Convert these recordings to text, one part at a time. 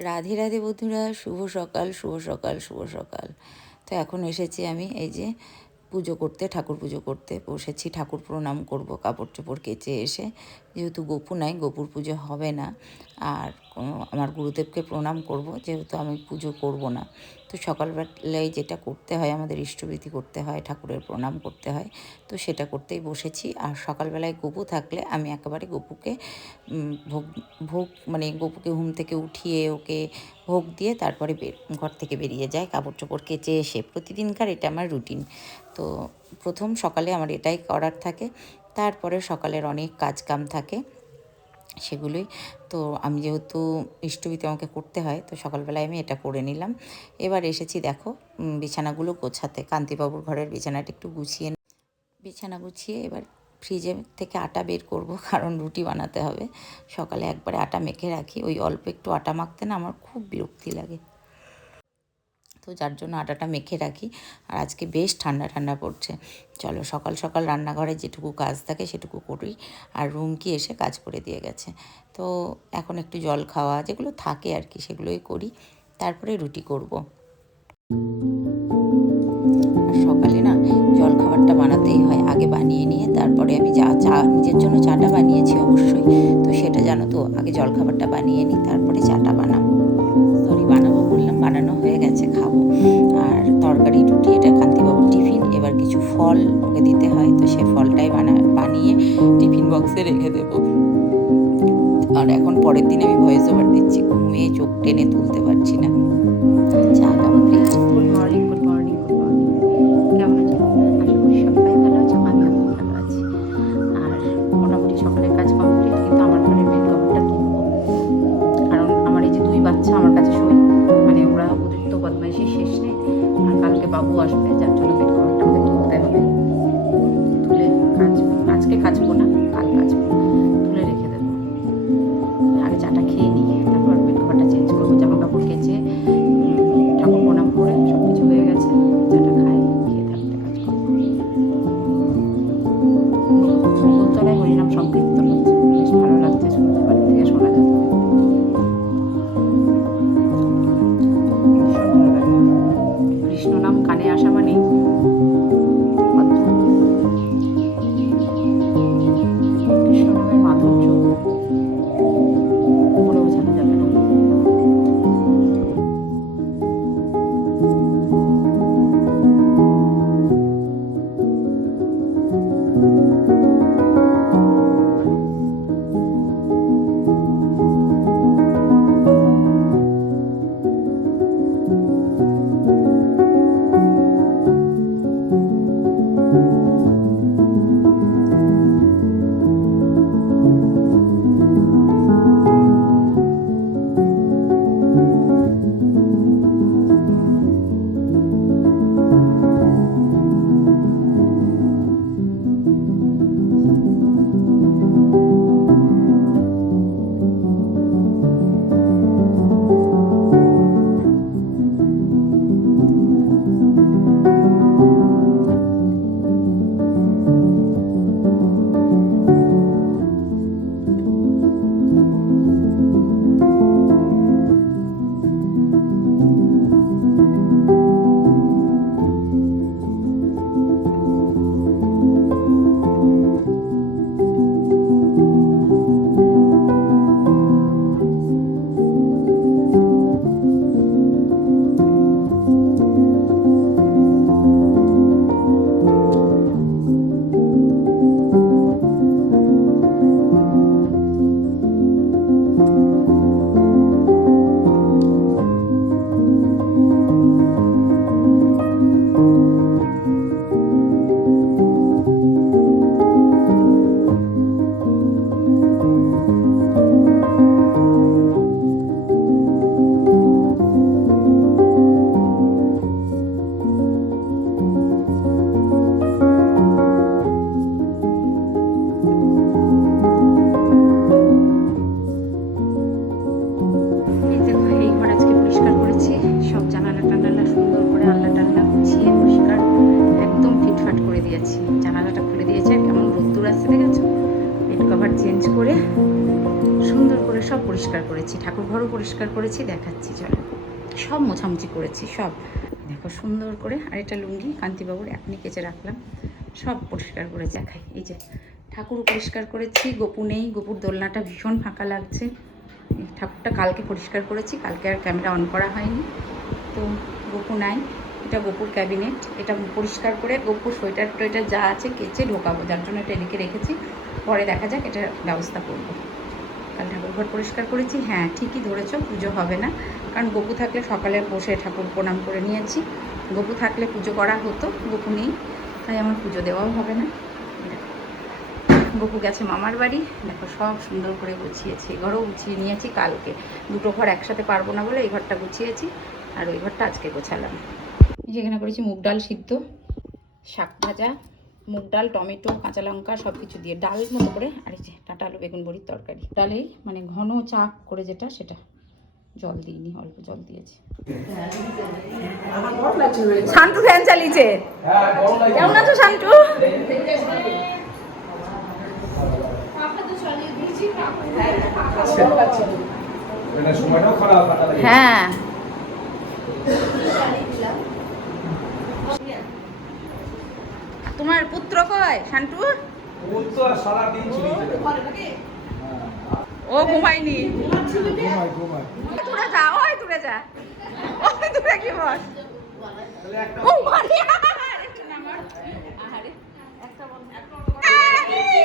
রাধে রাধে বন্ধুরা, শুভ সকাল শুভ সকাল শুভ সকাল। তো এখন এসেছি আমি এই যে পুজো করতে, ঠাকুর পুজো করতে বসেছি। ঠাকুর প্রণাম করব কাপড় চোপড় কেচে এসে, যেহেতু গপু নাই, গপুর পুজো হবে না। আর আমার গুরুদেবকে প্রণাম করব, যেহেতু আমি পুজো করব না। তো সকালবেলায় যেটা করতে হয়, আমাদের ইষ্টবিধি করতে হয়, ঠাকুরের প্রণাম করতে হয়, তো সেটা করতেই বসেছি। আর সকালবেলায় গপু থাকলে আমি একেবারে গপুকে ভোগ ভোগ মানে গপুকে ঘুম থেকে উঠিয়ে ওকে ভোগ দিয়ে তারপরে ঘর থেকে বেরিয়ে যায় কাপড় চোপড় কেচে এসে। প্রতিদিনকার এটা আমার রুটিন। তো প্রথম সকালে আমার এটাই করার থাকে, তারপরে সকালের অনেক কাজকাম থাকে সেগুলোই। তো আমি যেহেতু ইষ্টবিধি আমাকে করতে হয়, তো সকালবেলায় আমি এটা করে নিলাম। এবার এসেছি দেখো বিছানাগুলো গোছাতে। কান্তিবাবুর ঘরের বিছানাটা একটু বিছানা গুছিয়ে এবার ফ্রিজে থেকে আটা বের করব, কারণ রুটি বানাতে হবে। সকালে একবারে আটা মেখে রাখি, ওই অল্প একটু আটা মাখতে না আমার খুব বিরক্তি লাগে, তো যার জন্য আটাটা মেখে রাখি। আর আজকে বেশ ঠান্ডা ঠান্ডা পড়ছে। চলো সকাল সকাল রান্নাঘরে যেটুকু কাজ থাকে সেটুকু করি। আর রুমকি এসে কাজ করে দিয়ে গেছে, তো এখন একটু জল খাওয়া যেগুলো থাকে আর কি সেগুলোই করি, তারপরে রুটি করব। আর সকালে না জল খাবারটা বানাতেই হয়, আগে বানিয়ে নিয়ে তারপরে আমি চা নিজের জন্য চাটা বানিয়েছি অবশ্যই, তো সেটা জানো তো, আগে জল খাবারটা বানিয়ে নিই তারপরে চাটা বানাবো। সরি, বানাবো বললাম, বানানো হয়ে গেছে, খাবো। আর তরকারি রুটি এটা কান্তিবাবুর টিফিন। এবার কিছু ফল ওকে দিতে হয়, তো সে ফলটাই বানিয়ে টিফিন বক্সে রেখে দেবো। আর এখন পরের দিন আমি ভয়েস ওভার দিচ্ছি, ঘুমিয়ে চোখ টেনে তুলতে পারছি না। চা complete. Good morning, good morning, good morning. কেমন আছো তোমরা? আশা করি সবাই ভালো আছো, আমিও খুব ভালো আছি। আর মোটামুটি সকালের কাজ কমপ্লিট, কিন্তু আমার ঘরের বেড কভারটা তুলবো, কারণ আমার এই যে দুই বাচ্চা আমার কাছে শোয়, মানে ওদের তো বদমাইশি শেষ নেই। আর কালকে বাবু আসবে, যার জন্য বেড কভারটা আমাকে তুলতে হবে। তুলে আজকে কাচবো না, কাল কাচবো, তুলে রেখে দেবো। আগে চাটা খেয়ে নিই, তারপর বেড কভারটা চেঞ্জ করবো। জামা কাপড় কেচে ঠাকুর প্রণাম করে সব কিছু হয়ে গেছে। চাটা খাই, খেয়ে তারপরে কাজ করবো। গোলতলায় হরিনাম সংকীর্তন হচ্ছে, বেশ ভালো লাগছে শুনতে, বাড়ি থেকে শোনা যাচ্ছে, ভীষণ ভালো লাগে। কৃষ্ণ নাম কানে আসা মানে অদ্ভুত। কৃষ্ণ নামের মাধুর্য বলে বোঝানো যাবে না। চেঞ্জ করে সুন্দর করে করে সব পরিষ্কার করেছি, ঠাকুর ঘরও পরিষ্কার করেছি, দেখাচ্ছি চলো। সব মোছামুছি করেছি সব, দেখো সুন্দর করে। আর এটা লুঙ্গি কান্তিবাবুর, এখনই কেচে রাখলাম, সব পরিষ্কার করে দেখাই। এই যে ঠাকুর পরিষ্কার করেছি, গপু নেই, গপুর দোলনাটা ভীষণ ফাঁকা লাগছে। এই ঠাকুরটা কালকে পরিষ্কার করেছি, কালকে আর ক্যামেরা অন করা হয়নি, তো গপু নাই। এটা গপুর ক্যাবিনেট, এটা পরিষ্কার করে গপুর সোয়েটার টোয়েটার যা আছে কেচে ঢোকাবো, যার জন্য এটা এদিকে রেখেছি, পরে দেখা যাক এটা ব্যবস্থা করবো। কাল ঠাকুর ঘর পরিষ্কার করেছি। হ্যাঁ ঠিকই ধরেছো, পুজো হবে না, কারণ গপু থাকলে সকালে বসে ঠাকুর প্রণাম করে নিয়েছি, গপু থাকলে পুজো করা হতো, গপু নেই তাই আমার পুজো দেওয়াও হবে না। গপু গেছে মামার বাড়ি, দেখো সব সুন্দর করে গুছিয়েছি, ঘরও গুছিয়ে নিয়েছি কালকে, দুটো ঘর একসাথে পারবো না বলে এই ঘরটা গুছিয়েছি, আর ওই ঘরটা আজকে গোছালাম। যেখানে করেছি মুগ ডাল সিদ্ধ, শাক ভাজা, মুগ ডাল, টমেটো, কাঁচা লঙ্কা সব কিছু দিয়ে ডাল মতো করে, আর এই যে ডাঁটা আলু বেগুন বড়ির তরকারি। ডালেই মানে ঘন চাপ করে যেটা, সেটা জল দিইনি, অল্প জল দিয়েছি। শান্টু ফ্যান চালিয়েছে, কেমন আছো শান্টু? হ্যাঁ তোমার পুত্র কয় শান্টু? ও ঘুমায়নি, দূরে যা, ওই দূরে যা, ওই দূরে কি বস। ও বাড়ি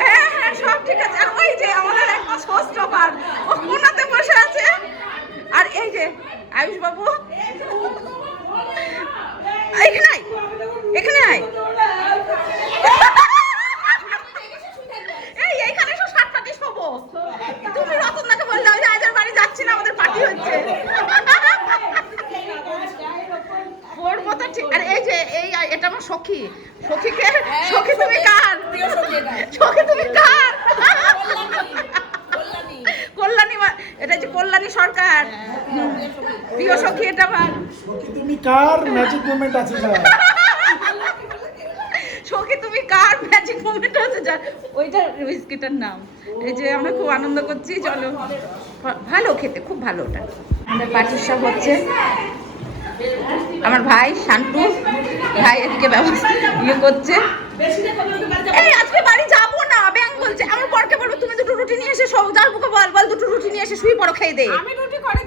হ্যাঁ হ্যাঁ সব ঠিক আছে। আর ওই যে আমাদের একটা ষষ্ঠ পার ও কোনাতে বসে আছে, আর এই যে আয়ুষ বাবু এখানে আয়, এখানে আয়, এই এইখানে সব সাত পাটি শোবো। তুমি রতনদাকে বললে ওই যে আজের বাড়ি যাচ্ছি না, আমাদের পার্টি হচ্ছে। পড়বো তো ঠিক। আর এই যে এই এটা আমার সখী, সখীকে, সখী তুমি কার? সখী তুমি কার? কল্যাণী, এটা যে কল্যাণী সরকার, প্রিয় সখী এটা আমার। সখী তুমি কার ম্যাজিক মোমেন্ট আছে স্যার? সখী তুমি কার ম্যাজিক মোমেন্ট আছে যা, ওইটা বিস্কিটের নাম। এই যে আমরা খুব আনন্দ করছি, চলো। ভালো খেতে, খুব ভালো। ওটা আমাদের পার্টির সব হচ্ছে। আমার ভাই শান্টু ভাই এদিকে ব্যবস্থা ইয়ে করছে। এই আজকে বাড়ি যাবো না, ব্যাং বলছে। আমার বরকে বলবো তুমি দুটো রুটি নিয়ে এসে সব যার বুকে বল, বল দুটো রুটি নিয়ে এসে শুয়ে পড়ো, খেয়ে দে।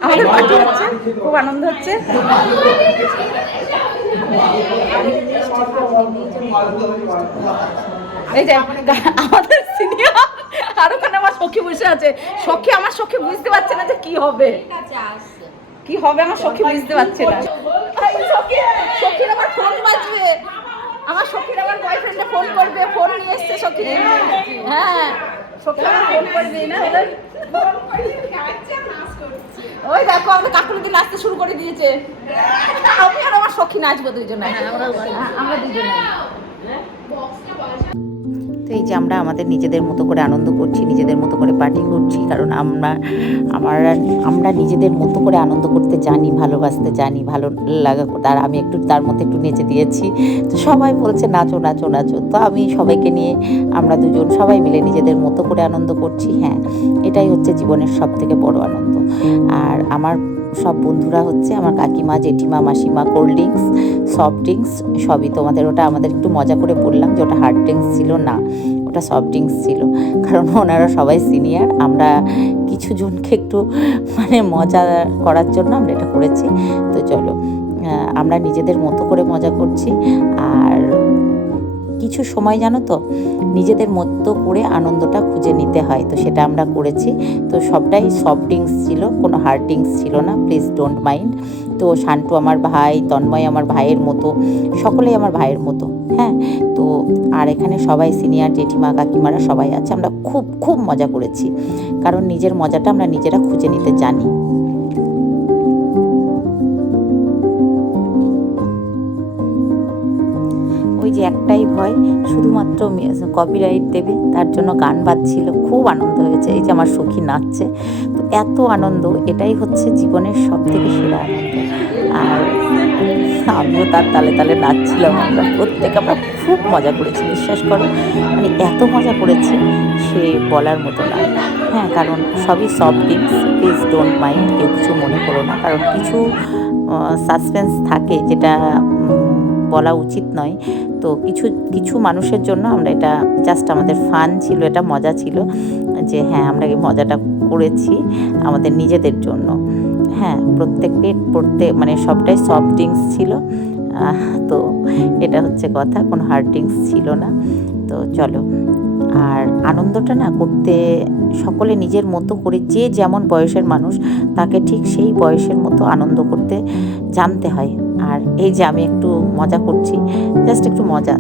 আমাদের পার্টি হচ্ছে, খুব আনন্দ হচ্ছে। এই যে আমাদের সিনিয়র আর ওখানে আমার সখী বসে আছে। সখী, আমার সখী বুঝতে পারছে না যে কি হবে, কি হবে আমার সখী বুঝতে পারছে না। সখীর আমার ফোন বাজবে, আমার সখীর আমার বয়ফ্রেন্ডে ফোন করবে, ফোন নিয়ে এসছে সখী। হ্যাঁ সখী আমার ফোন করবে না, ওই দেখো আমাদের কাকুলিদি নাচতে শুরু করে দিয়েছে। আমি আর আমার সখী নাচবো দুইজনে, আমরা দুজনে। তো এই যে আমরা আমাদের নিজেদের মতো করে আনন্দ করছি, নিজেদের মতো করে পার্টি করছি, কারণ আমরা নিজেদের মতো করে আনন্দ করতে জানি, ভালোবাসতে জানি, ভালো লাগা। আর আমি একটু তার মধ্যে একটু নেচে দিয়েছি, তো সবাই বলছে নাচো নাচো নাচো, তো আমি সবাইকে নিয়ে আমরা দুজন সবাই মিলে নিজেদের মতো করে আনন্দ করছি। হ্যাঁ এটাই হচ্ছে জীবনের সব থেকে বড় আনন্দ। আর আমার সব বন্ধুরা হচ্ছে আমার কাকিমা, জেঠিমা, মাসিমা, কোল্ড ড্রিঙ্কস, সফট ড্রিঙ্কস সবই। তোমাদের ওটা আমাদের একটু মজা করে বললাম যে ওটা হার্ড ড্রিঙ্কস ছিল না, ওটা সফট ড্রিঙ্কস ছিল, কারণ ওনারা সবাই সিনিয়র। আমরা কিছু জনকে একটু মানে মজা করার জন্য আমরা এটা করেছি। তো চলো আমরা নিজেদের মতো করে মজা করছি। আর কিছু সময় জানো তো নিজেদের মতো করে আনন্দটা খুঁজে নিতে হয়, তো সেটা আমরা করেছি। তো সবটাই সফট ড্রিঙ্কস ছিল, কোনো হার্ড ড্রিঙ্কস ছিল না, প্লিজ ডোন্ট মাইন্ড। তো শান্টু আমার ভাই, তন্ময় আমার ভাইয়ের মতো, সকলেই আমার ভাইয়ের মতো। হ্যাঁ তো আর এখানে সবাই সিনিয়র, জেঠিমা, কাকিমারা সবাই আছে। আমরা খুব খুব মজা করেছি, কারণ নিজের মজাটা আমরা নিজেরা খুঁজে নিতে জানি। ওই যে একটাই ভয়, শুধুমাত্র কপিরাইট দেবে, তার জন্য গান বাজছিল, খুব আনন্দ হয়েছে। এই যে আমার সখী নাচছে, তো এত আনন্দ, এটাই হচ্ছে জীবনের সব থেকে সেরা আনন্দ। আর আমিও তার তালে তালে নাচছিলাম। আমরা প্রত্যেকে আমরা খুব মজা করেছি, বিশ্বাস করো, মানে এত মজা করেছি সে বলার মতো না। হ্যাঁ, কারণ সবই soft drinks, please don't mind, কেউ কিছু মনে করো না। কারণ কিছু সাসপেন্স থাকে যেটা বলা উচিত নয়। তো কিছু কিছু মানুষের জন্য আমরা এটা জাস্ট আমাদের ফান ছিল, এটা মজা ছিল যে হ্যাঁ, আমরা এই মজাটা করেছি আমাদের নিজেদের জন্য। হ্যাঁ, মানে সবটাই সফট ড্রিঙ্কস ছিল। তো এটা হচ্ছে কথা, কোনো হার্ড ড্রিঙ্কস ছিল না। তো চলো, আর আনন্দটা না করতে সকলে নিজের মতো করে, যে যেমন বয়সের মানুষ তাকে ঠিক সেই বয়সের মতো আনন্দ করতে জানতে হয়। আর এই যে আমি একটু মজা করছি, জাস্ট একটু মজা,